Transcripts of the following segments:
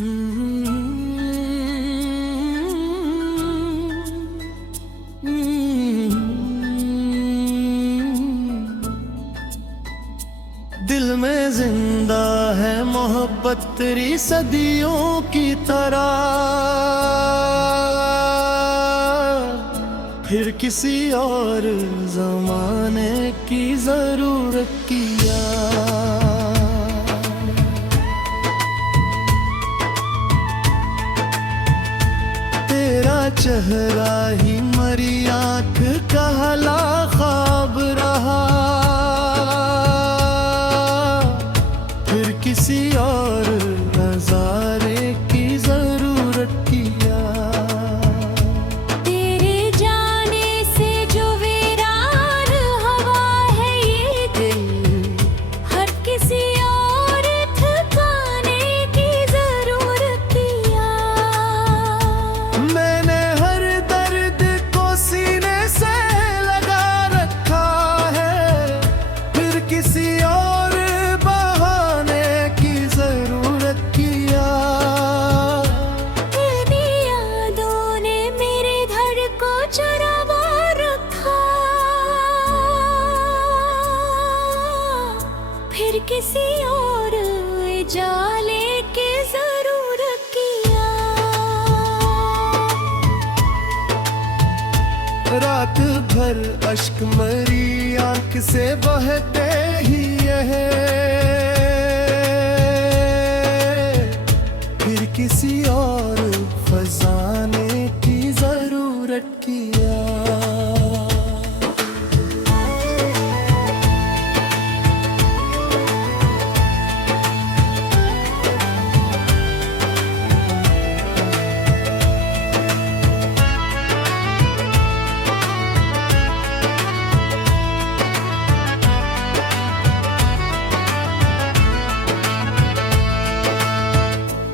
दिल में जिंदा है मोहब्बत तेरी सदियों की तरह, फिर किसी और जमाने की जरूरत किया। तेरा चेहरा ही मरी आंख कहला ख्वाब रहा, फिर किसी और नजारे की जरूरत किया। तेरे जाने से जो वीरान हवा है ये दिल, हर किसी और ठिकाने की जरूरत किया। मैंने हर दर्द को सीने से लगा रखा है, फिर किसी और बहाने की जरूरत किया। तेरी यादों ने मेरे धड़ को चुरा रखा, फिर किसी और जाले की जरूरत किया। रात भर अश्क मरी आंख से बहते ही है, फिर किसी और फसाने की जरूरत किया।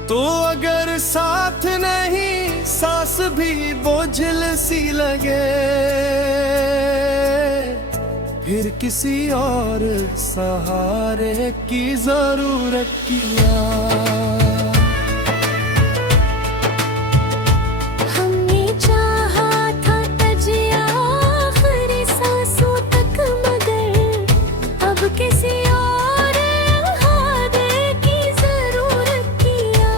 तो अगर साथ नहीं सांस भी बोझिल सी लगे, फिर किसी और सहारे की जरूरत किया। हमने चाहा था तुझे आखिरी सांसों तक, मगर अब किसी और हादे की जरूरत किया।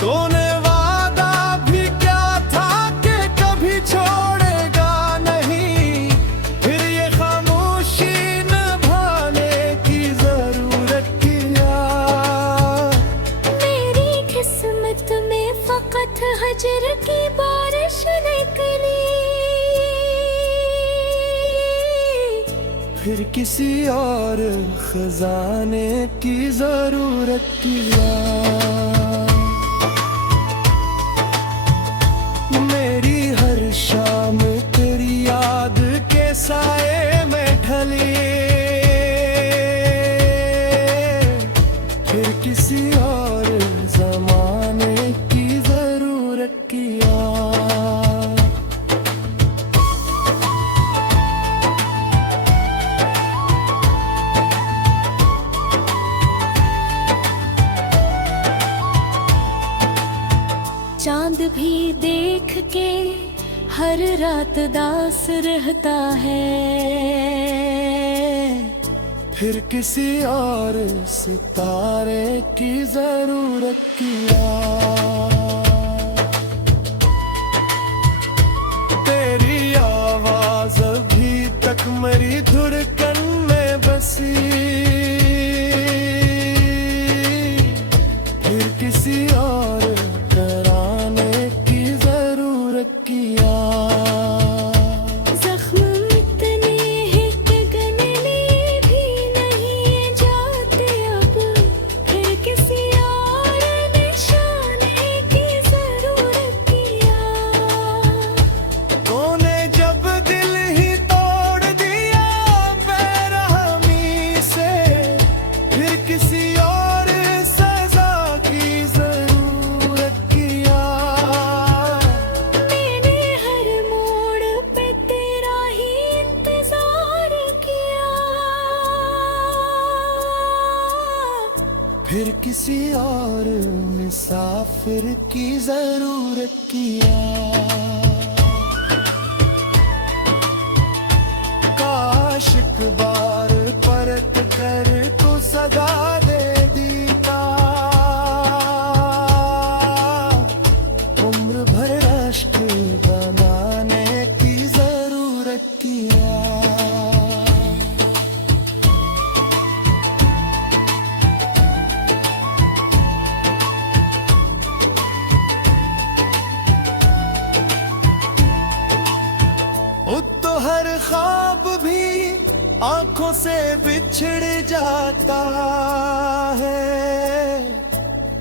तूने वादा भी क्या था कि कभी छोड़ेगा नहीं, फिर ये खामोशी निभाने की जरूरत किया। मेरी किस्मत में फकत हजर की बारिश निकली, फिर किसी और खजाने की जरूरत किया। मेरी हर शाम तेरी याद के साए में ढली, फिर किसी और जमाने की जरूरत किया। चांद भी देख के हर रात दास रहता है, फिर किसी और सितारे की जरूरत किया। तेरी आवाज अभी तक मेरी धड़कन में बसी, फिर किसी और कराने की जरूरत किया। जख्म इतने हैं कि गनने भी नहीं जाते अब, फिर किसी और निशाने की जरूरत किया। तूने जब दिल ही तोड़ दिया बेरहमी से, फिर किसी और मुसाफिर की जरूरत किया। काश एक बार परत कर तो सदा दे दीता, उम्र भर अश्क बनाने की जरूरत किया। तो हर ख्वाब भी आंखों से बिछड़ जाता है,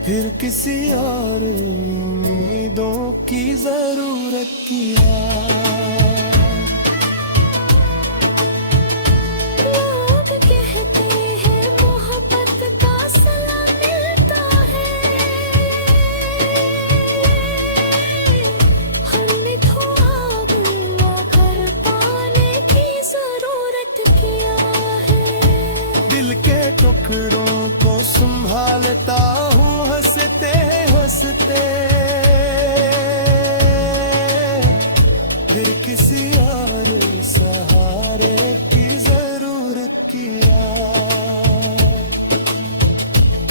फिर किसी और उम्मीदों की जरूरत किया। लोग कहते हैं मोहब्बत का सला मिलता है, हमने थोड़ा मिला कर पाने की जरूरत किया है। दिल के टुकड़ों को संभालता हूँ हंसते हंसते, फिर किसी और सहारे की जरूरत किया।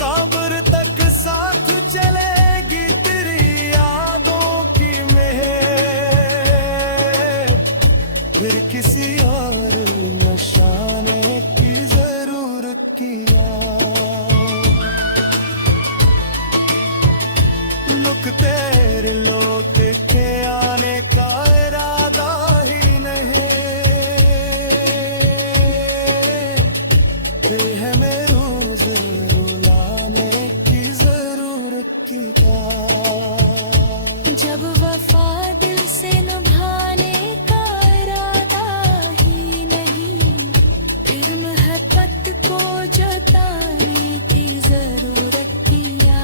कब्र तक साथ चलेगी तेरी यादों की मेहर, फिर किसी और निशाने की जरूरत किया। लुक तेरे लौट के आने का इरादा ही नहीं, हमें रोज रुलाने की जरूरत किया। जब वफा दिल से निभाने का इरादा ही नहीं, फिर मोहब्बत को जताने की जरूरत किया।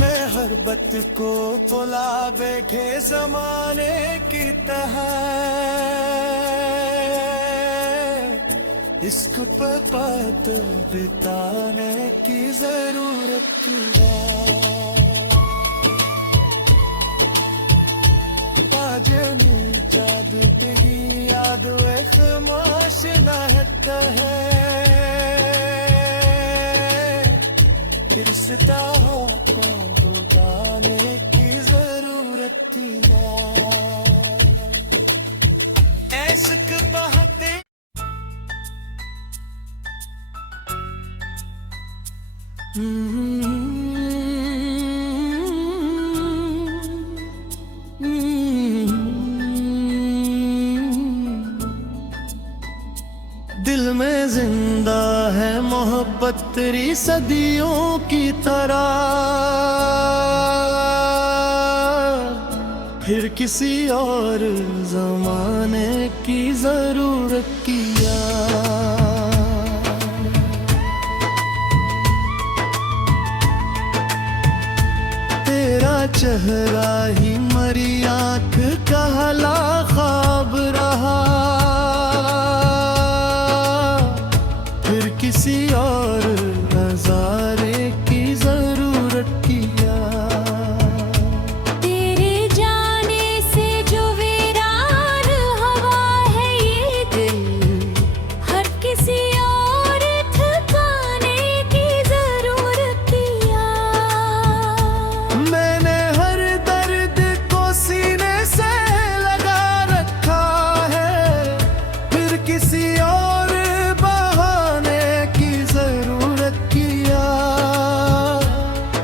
मैं हरबत को भुला बैठे जमाने की तरह, इश्क पे बात बिताने की जरूरत किया। आज मिल जादू तेरी याद वे खमाश नहता है, रिश्ता को डुबाने की जरूरत किया। इश्क बहते दिल में जिंदा है मोहब्बत तेरी सदियों की तरह, फिर किसी और जमाने की जरूरत किया। तेरा चेहरा ही मरी आंख कहला ख्वाब रहा, फिर किसी और नजारे की जरूरत किया। तेरे जाने से जो वीरान हवा है ये दिल, हर किसी और ठिकाने की जरूरत किया। मैंने हर दर्द को सीने से लगा रखा है, फिर किसी और बहाने की जरूरत किया।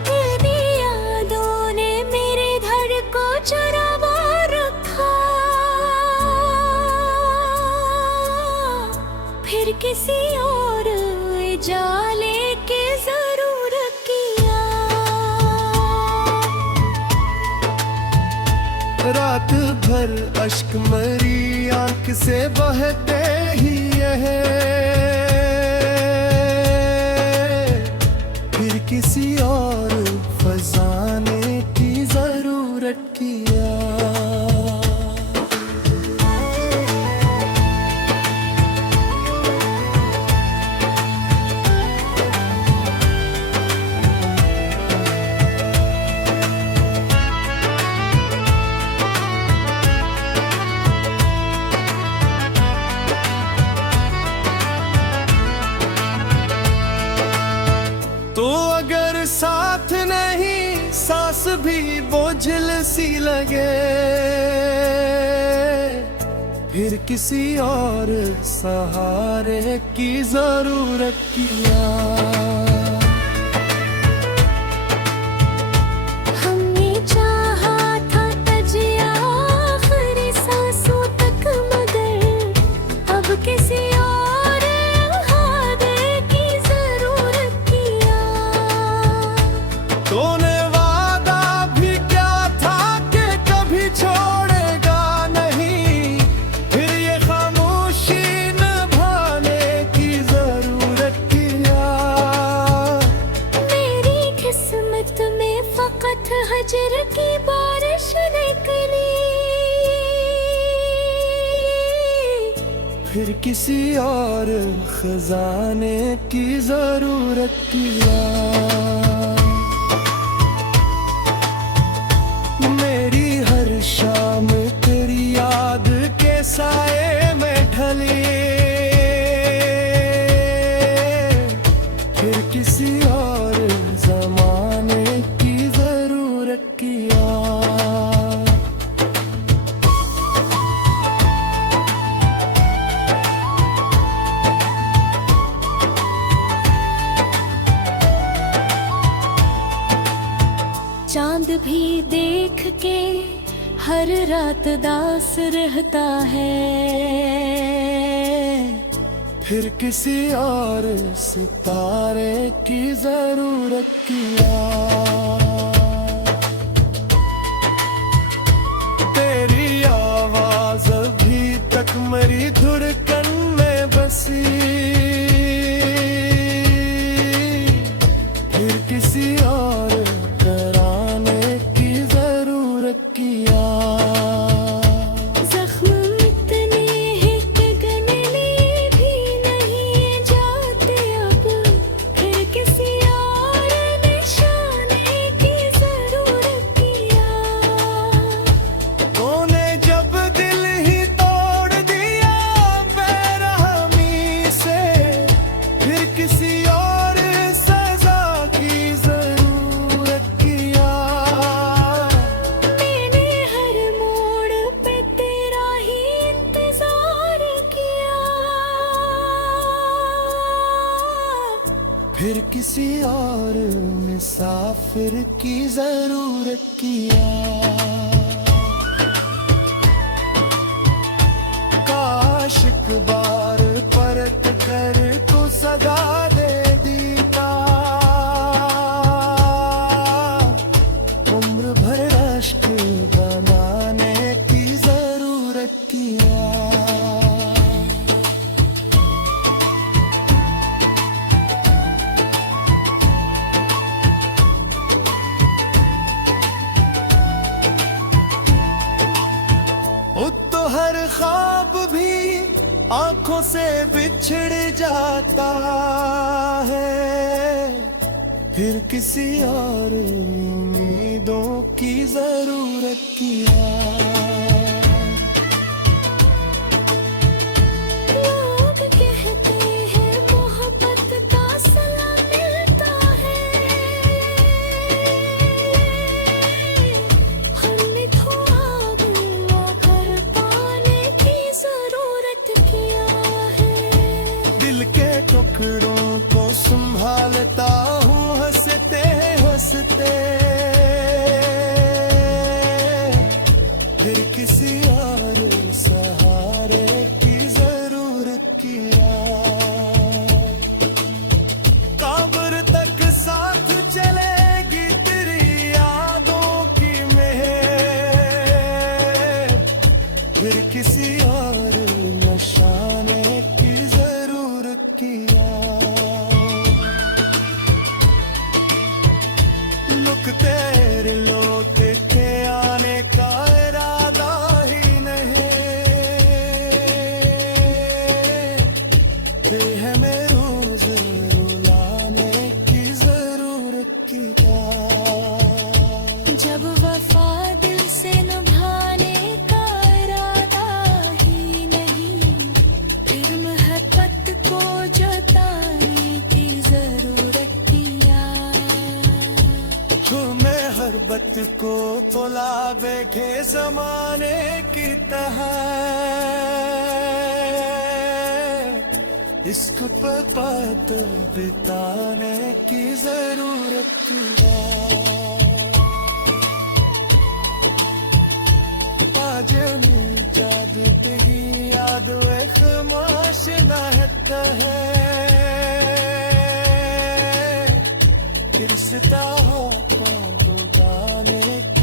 तेरी यादों ने मेरे धड़ को चुरा रखा, फिर किसी और जाले की जरूरत किया। रात भर अश्क मरी आंख से बहते ही है, फिर किसी और फजाने की जरूरत किया। भी बोझिल सी लगे, फिर किसी और सहारे की जरूरत किया। हमने चाहा था तजिया आखिरी सांसों तक, मगर अब किसी और वहादे की जरूरत किया। तूने वादा भी क्या था कि कभी छोड़ेगा नहीं, फिर ये खामोशी निभाने की जरूरत किया। मेरी किस्मत में फकत हजर की बारिश निकली, फिर किसी और खजाने की जरूरत किया। मेरी हर शाम तेरी याद के साए में ढली, फिर किसी और जमाने की जरूरत किया। चांद भी देख के हर रात दास रहता है, फिर किसी और सितारे की जरूरत किया। तेरी आवाज अभी तक मेरी धड़कन में बसी, फिर किसी और कराने की जरूरत किया। जख्म इतने हैं कि गनने भी नहीं जाते अब, फिर किसी और निशाने की जरूरत किया। तूने जब दिल ही तोड़ दिया बेरहमी से, फिर किसी और सजा की जरूरत किया। मैंने हर मोड़ पे तेरा ही इंतजार किया, फिर किसी और मुसाफिर की जरूरत किया। काश एक बार परत कर तू सदा दे दीता, उम्र भर अश्क बनाने की जरूरत किया। तो हर ख्वाब भी आंखों से बिछड़ जाता है, फिर किसी और उम्मीदों की जरूरत किया। लोग कहते हैं मोहब्बत का सला मिलता है, हमने थोड़ा गिला कर पाने की जरूरत किया है। दिल के टुकड़ों को संभालता हूँ हंसते हंसते, फिर किसी और सहारे की जरूरत किया। कब्र तक साथ चलेगी तेरी यादों की मेहर, फिर किसी और निशाने की जरूरत किया। लुक तेरे लौट के आने का इरादा ही नहीं, है में रोज रुलाने की जरूरत किया। जब वफा दिल से निभाने का इरादा ही नहीं, फिर मोहब्बत को जताने की जरूरत किया। तुम्हें हर बच्चे वक्त को तोला बैठे जमाने की तरह इश्क पे पत बिताने की जरूरत है जादू तेरी याद एक माशना है रिश्ता हो कौन तो जाने